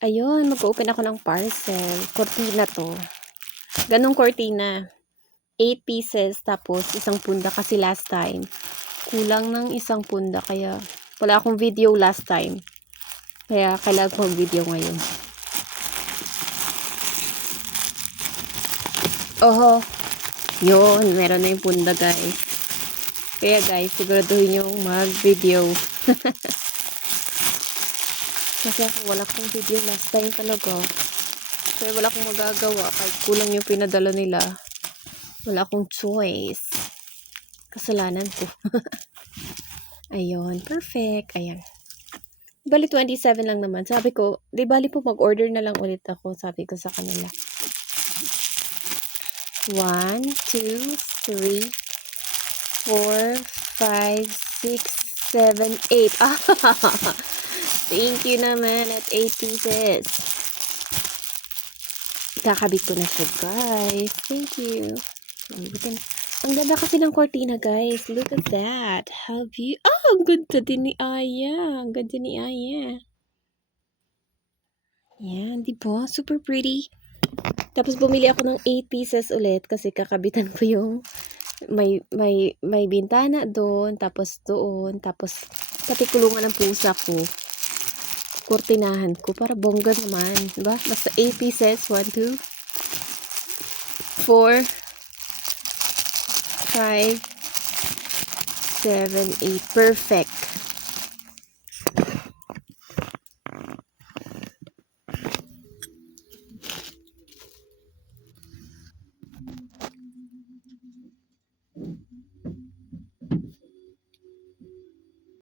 Ayun, mag-open ako ng parcel. Cortina to. Ganong cortina. 8 pieces, tapos isang punda kasi last time. Kulang ng isang punda, kaya wala akong video last time. Kaya kailangan ko mag-video ngayon. Oho, yun, meron na yung punda guys. Kaya guys, siguraduhin yung mag-video. Kasi ako wala akong video last time talaga. Kaya wala akong magagawa kahit kulang yung pinadala nila. Wala akong choice. Kasalanan ko. Ayun, perfect. Ayan. Bali 27 lang naman. Sabi ko, di bali po mag-order na lang ulit ako. Sabi ko sa kanila. 1, 2, 3, 4, 5, 6, 7, 8. Ah, thank you naman at 8 pieces. Kakabit ko na siya, guys. Thank you. Ang ganda kasi ng cortina, guys. Look at that. How beautiful. Oh, ang ganda din ni Aya. Ang ganda ni Aya. Yan, di ba? Super pretty. Tapos bumili ako ng 8 pieces ulit kasi kakabitan ko yung may bintana doon, tapos pati kulungan ng pusa ko. Kurtinahan ko para bongga naman, diba? Basta 8 pieces, 1, 2, 4, 5, 7, 8. Perfect.